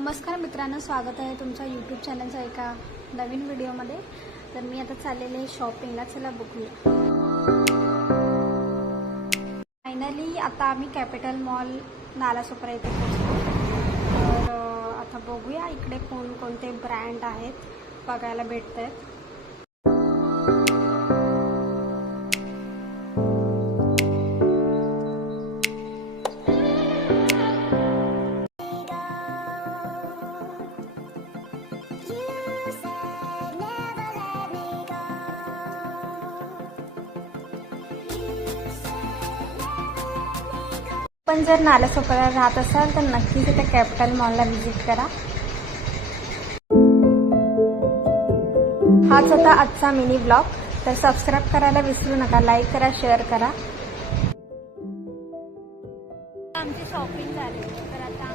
नमस्कार मित्रांनो, स्वागत आहे तुमच्या यूट्यूब चॅनलच्या एका नवीन व्हिडिओमध्ये। तर मी आता चाललेले आहे शॉपिंगला। चला बघूया। फायनली आता आम्ही कॅपिटल मॉल नालासोपारा इथे पोहोचलो। तर आता बघूया इकडे कोणकोणते ब्रँड आहेत बघायला भेटतात। पण जर नालासोपारा राहत असाल तर नक्कीच इथे कॅपिटल मॉलला व्हिजिट करा। हाच होता आजचा मिनी ब्लॉग। तर सबस्क्राईब करायला विसरू नका, लाईक करा, शेअर करा। आमची शॉपिंग झाली तर आता